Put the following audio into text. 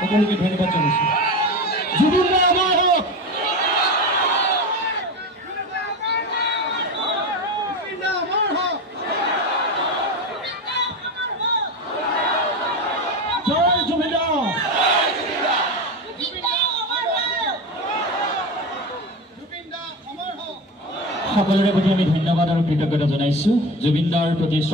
সকলকে ধন্যবাদ জানাচ্ছি। জুবিন দা আমাৰ হোক, জয় জুবিন দা। সকলোৰে প্ৰতি আমি ধন্যবাদ আৰু কৃতজ্ঞতা জনাইছো। জুবিন দাৰ প্ৰতি